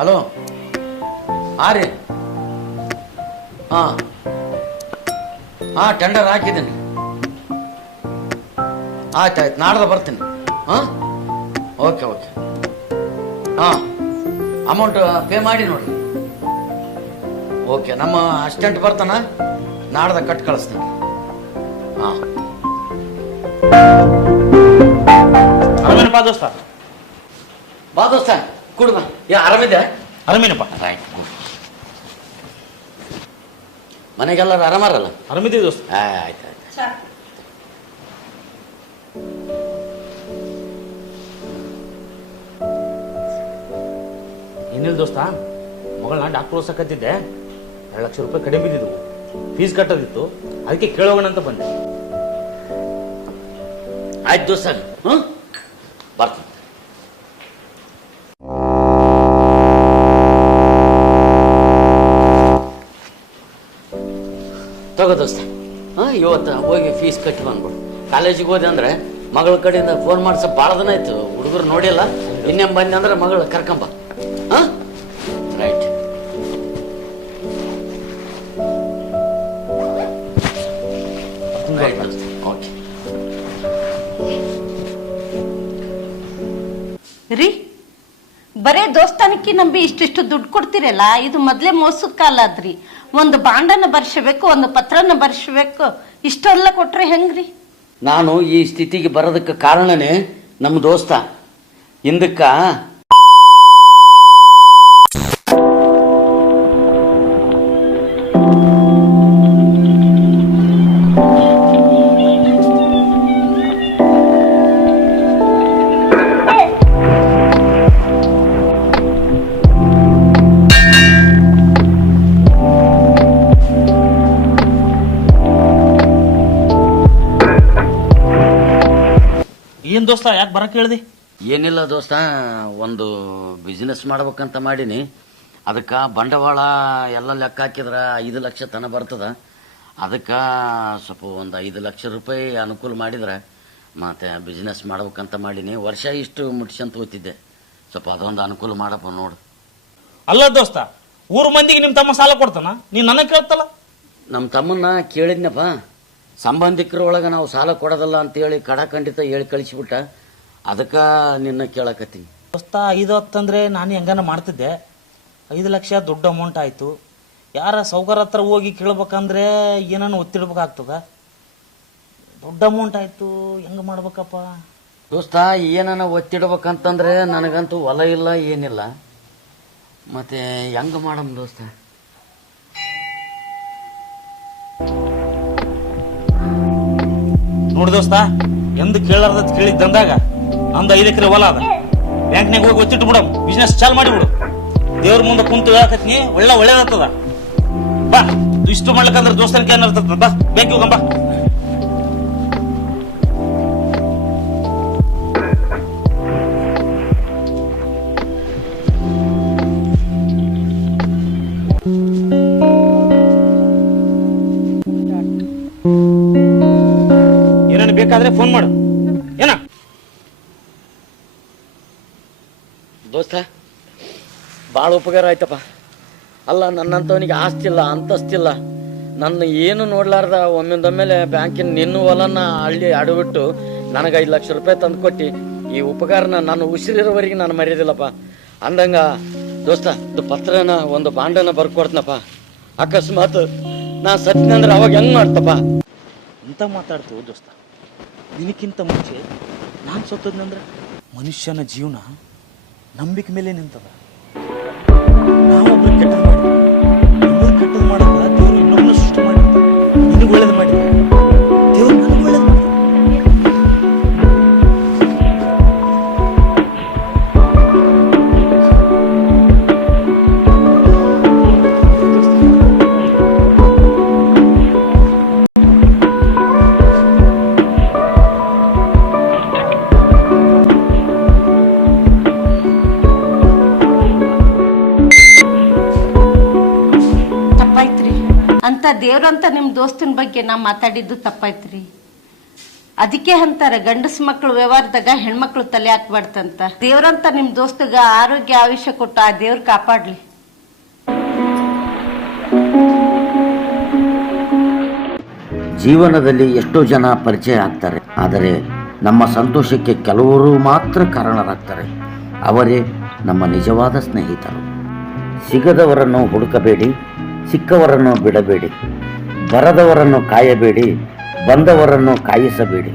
Hello, ಹಾಂ ರೀ. ಹಾಂ ಹಾಂ, ಟೆಂಡರ್ ಹಾಕಿದ್ದೀನಿ. ಆಯ್ತು ನಾಡ್ದು ಬರ್ತೀನಿ. ಹಾಂ, ಓಕೆ. ಹಾಂ, ಅಮೌಂಟ್ ಪೇ ಮಾಡಿ ನೋಡಿರಿ. ಓಕೆ, ನಮ್ಮ ಅಸಿಸ್ಟೆಂಟ್ ಬರ್ತಾನ, ನಾಡ್ದು ಕಟ್ ಕಳಿಸ್ತೀನಿ. ಹಾಂ, ಆರಾಮೇನಪ್ಪ ದೋಸ್ತ? ಬಾ ದೋಸ್ತ, ಕುಡ್ದ. ಆರಾಮಿದೆ? ಆರಾಮೇನಪ್ಪ. Right, good. ಮನೆಗೆಲ್ಲರೂ ಆರಾಮಾರಲ್ಲ? ಆರಾಮಿದ್ದೀವಿ ದೋಸ್ತ. ಆಯ್ತು. ಏನಿಲ್ಲ ದೋಸ್ತ, ಮಗಳನ್ನ ಡಾಕ್ಟರ್ ಓದ್ಸಕತ್ತಿದ್ದೆ. 2 ಲಕ್ಷ ರೂಪಾಯಿ ಕಡಿಮೆ ಬಿದ್ದಿದ್ವು, ಫೀಸ್ ಕಟ್ಟೋದಿತ್ತು, ಅದಕ್ಕೆ ಕೇಳೋಣ ಅಂತ ಬಂದೆ. ಆಯ್ತು ದೋಸ್ತ, ಬರ್ತೀನಿ. ತಗೋ ದೋಸ್ತ. ಇವತ್ತು ಹೋಗಿ ಫೀಸ್ ಕಟ್ಟಿ ಬಂದ್ಬಿಡು. ಕಾಲೇಜಿಗೆ ಹೋದೆ ಅಂದ್ರೆ ಮಗಳ ಕಡೆಯಿಂದ ಫೋನ್ ಮಾಡ್ಸ ಭಾಳ ದಿನ ಆಯ್ತು, ಹುಡುಗರು ನೋಡಿಲ್ಲ. ಇನ್ನೇನು ಬಂದೆ ಅಂದ್ರೆ ಮಗಳು ಕರ್ಕೊಂಬ. ಹಾಂ, ರೈಟ್. ಓಕೆ ರೀ, ಬರೇ ದೋಸ್ತಾನಕ್ಕೆ ನಂಬಿ ಇಷ್ಟಿಷ್ಟು ದುಡ್ಡು ಕೊಡ್ತಿರಲ್ಲ, ಇದು ಮೊದ್ಲೇ ಮೋಸದ ಕಾಲ ಆದ್ರಿ. ಒಂದು ಬಾಂಡನ್ನ ಬರ್ಸಬೇಕು, ಒಂದು ಪತ್ರನ ಬರ್ಸಬೇಕು, ಇಷ್ಟೆಲ್ಲ ಕೊಟ್ರೆ ಹೆಂಗ್ರಿ? ನಾನು ಈ ಸ್ಥಿತಿಗೆ ಬರೋದಕ್ಕೆ ಕಾರಣನೇ ನಮ್ಮ ದೋಸ್ತ. ಹಿಂದಕ್ಕ ಏನ್ ದೋಸ್ತ, ಯಾಕೆ ಬರಕ್ಕೆ ಹೇಳ್ದಿ? ಏನಿಲ್ಲ ದೋಸ್ತ, ಒಂದು ಬಿಸ್ನೆಸ್ ಮಾಡ್ಬೇಕಂತ ಮಾಡೀನಿ. ಅದಕ್ಕೆ ಬಂಡವಾಳ ಎಲ್ಲ ಲೆಕ್ಕ ಹಾಕಿದ್ರೆ 5 ಲಕ್ಷ ತನ ಬರ್ತದ. ಅದಕ್ಕೆ ಸ್ವಲ್ಪ ಒಂದು 5 ಲಕ್ಷ ರೂಪಾಯಿ ಅನುಕೂಲ ಮಾಡಿದ್ರೆ ಮತ್ತೆ ಬಿಸ್ನೆಸ್ ಮಾಡ್ಬೇಕಂತ ಮಾಡೀನಿ. ವರ್ಷ ಇಷ್ಟು ಮುಟ್ಸಂತ ಹೋಗ್ತಿದ್ದೆ, ಸ್ವಲ್ಪ ಅದೊಂದು ಅನುಕೂಲ ಮಾಡಪ್ಪ ನೋಡು. ಅಲ್ಲ ದೋಸ್ತ, ಊರ್ ಮಂದಿಗೆ ನಿಮ್ ತಮ್ಮ ಸಾಲ ಕೊಡ್ತಾನ, ನೀನ್ ನನಗೆ ಕೇಳ್ತಲ್ಲ? ನಮ್ಮ ತಮ್ಮನ್ನ ಕೇಳಿದ್ನಪ್ಪ, ಸಂಬಂಧಿಕರೊಳಗೆ ನಾವು ಸಾಲ ಕೊಡೋದಲ್ಲ ಅಂತೇಳಿ ಖಂಡಿತ ಹೇಳಿ ಕಳಿಸಿಬಿಟ್ಟ. ಅದಕ್ಕೆ ನಿನ್ನ ಕೇಳಕತ್ತೀನಿ. ದೋಸ್ತ, 5-10 ಅಂದ್ರೆ ನಾನು ಹೆಂಗನ ಮಾಡ್ತಿದ್ದೆ. 5 ಲಕ್ಷ ದೊಡ್ಡ ಅಮೌಂಟ್ ಆಯ್ತು. ಯಾರ ಸೌಕರ ಹತ್ರ ಹೋಗಿ ಕೇಳ್ಬೇಕಂದ್ರೆ ಏನನ್ನು ಒತ್ತಿಡ್ಬೇಕಾಗ್ತದ. ದೊಡ್ಡ ಅಮೌಂಟ್ ಆಯ್ತು, ಹೆಂಗ ಮಾಡ್ಬೇಕಪ್ಪ ದೋಸ್ತ? ಏನನ್ನ ಒತ್ತಿಡ್ಬೇಕಂತಂದ್ರೆ ನನಗಂತೂ ಹೊಲ ಇಲ್ಲ, ಏನಿಲ್ಲ. ಮತ್ತೆ ಹೆಂಗ ಮಾಡಮ್ ದೋಸ್ತ? ನೋಡಿ ದೋಸ್ತ, ಎಂದು ಕೇಳಾರ್ದ ಕೇಳಿದ್ದಂದಾಗ ನಮ್ದು 5 ಎಕರೆ ಹೊಲ ಅದ. ಬ್ಯಾಂಕ್ನಾಗ ಹೋಗಿ ಒತ್ತಿಟ್ಟು ಬಿಡಮ್, ಬಿಸ್ನೆಸ್ ಚಾಲು ಮಾಡಿಬಿಡು. ದೇವ್ರ ಮುಂದೆ ಕುಂತು ಹೇಳಕತ್ನಿ, ಒಳ್ಳೇದಾಗ್ತದ. ಬಾ, ಇಷ್ಟು ಮಾಡ್ಲಿಕ್ಕಂದ್ರೆ ದೋಸ್ತನಿಗೆ ಏನಿರ್ತದ? ಬಾ, ಬ್ಯಾಂಕ್ ಹೋಗಂಬ. ಏನಾನ ಬೇಕಾದ್ರೆ ಫೋನ್ ಮಾಡು. ಏನ ದೋಸ್ತ, ಭಾಳ ಉಪಕಾರ ಆಯ್ತಪ್ಪ. ಅಲ್ಲ, ನನ್ನಂಥವನಿಗೆ ಆಸ್ತಿಲ್ಲ, ಅಂತಸ್ತಿಲ್ಲ. ನನ್ನ ಏನು ನೋಡ್ಲಾರ್ದ ಒಮ್ಮಿಂದೊಮ್ಮೆಲೆ ಬ್ಯಾಂಕಿನ ನಿನ್ನ ಹೊಲನ ಹಳ್ಳಿ ಅಡವಿಟ್ಟು ನನಗೆ 5 ಲಕ್ಷ ರೂಪಾಯಿ ತಂದು ಕೊಟ್ಟು ಈ ಉಪಕಾರನ ನಾನು ಉಸಿರಿರೋವರೆಗೆ ನಾನು ಮರೆಯೋದಿಲ್ಲಪ್ಪ. ಅಂದಂಗ ದೋಸ್ತ, ಇದು ಪತ್ರನ ಒಂದು ಬಾಂಡನ ಬರ್ಕೊಡ್ತನಪ್ಪ. ಅಕಸ್ಮಾತ್ ನಾ ಸತ್ನಂದ್ರೆ ಅವಾಗ ಹೆಂಗ್ ಮಾಡ್ತಪ್ಪ? ಅಂತ ಮಾತಾಡ್ತು ದೋಸ್ತ. ನಿನಕ್ಕಿಂತ ಮುಂಚೆ ನಾನು ಸತ್ತದ್ನಂದ್ರೆ ಮನುಷ್ಯನ ಜೀವನ ನಂಬಿಕೆ ಮೇಲೆ ನಿಂತದ. ನಾವೊಬ್ರು ಕೆಟ್ಟದ್ ಮಾಡಿ ಕೆಟ್ಟದ್ ಮಾಡಲ್ಲ, ದೇವ್ರು ಇನ್ನೊಬ್ಬನ ಸೃಷ್ಟಿ ಮಾಡಿ ನಿನಗೆ ಒಳ್ಳೇದು ಮಾಡಿ ದೇವ್ರು ನನಗೆ ಒಳ್ಳೇದು ಮಾಡಿ. ಅಂತ ದೇವ್ರಂತ ನಿಮ್ಮ ದೋಸ್ತನ ಬಗ್ಗೆ ನಾ ಮಾತಾಡಿದ್ದು ತಪ್ಪಾಯ್ತ್ರಿ. ಅದಕ್ಕೆ ಅಂತಾರೆ ಗಂಡಸ ಮಕ್ಕಳು ವ್ಯವಹಾರದಾಗ ಹೆಣ್ಮಕ್ಳು ತಲೆ ಹಾಕ್ಬಾರ್ದಂತ. ದೇವ್ರಂತ ನಿಮ್ಮ ದೋಸ್ತಗ ಆರೋಗ್ಯ ಆಯುಷ್ಯ ಕೊಟ್ಟು ಆ ದೇವ್ರು ಕಾಪಾಡ್ಲಿ. ಜೀವನದಲ್ಲಿ ಎಷ್ಟೋ ಜನ ಪರಿಚಯ ಆಗ್ತಾರೆ, ಆದರೆ ನಮ್ಮ ಸಂತೋಷಕ್ಕೆ ಕೆಲವರು ಮಾತ್ರ ಕಾರಣರಾಗ್ತಾರೆ. ಅವರೇ ನಮ್ಮ ನಿಜವಾದ ಸ್ನೇಹಿತರು. ಸಿಗದವರನ್ನು ಹುಡುಕಬೇಡಿ, ಸಿಕ್ಕವರನ್ನು ಬಿಡಬೇಡಿ, ಬರದವರನ್ನು ಕಾಯಬೇಡಿ, ಬಂದವರನ್ನು ಕಾಯಿಸಬೇಡಿ,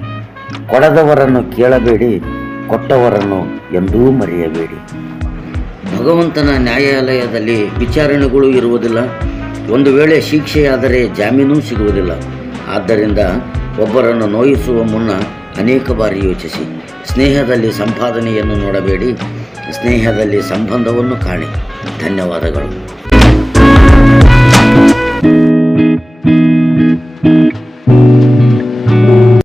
ಕೊಡದವರನ್ನು ಕೇಳಬೇಡಿ, ಕೊಟ್ಟವರನ್ನು ಎಂದೂ ಮರೆಯಬೇಡಿ. ಭಗವಂತನ ನ್ಯಾಯಾಲಯದಲ್ಲಿ ವಿಚಾರಣೆಗಳು ಇರುವುದಿಲ್ಲ. ಒಂದು ವೇಳೆ ಶಿಕ್ಷೆಯಾದರೆ ಜಾಮೀನು ಸಿಗುವುದಿಲ್ಲ. ಆದ್ದರಿಂದ ಒಬ್ಬರನ್ನು ನೋಯಿಸುವ ಮುನ್ನ ಅನೇಕ ಬಾರಿ ಯೋಚಿಸಿ. ಸ್ನೇಹದಲ್ಲಿ ಸಂಪಾದನೆಯನ್ನು ನೋಡಬೇಡಿ, ಸ್ನೇಹದಲ್ಲಿ ಸಂಬಂಧವನ್ನು ಕಾಣಿ. ಧನ್ಯವಾದಗಳು.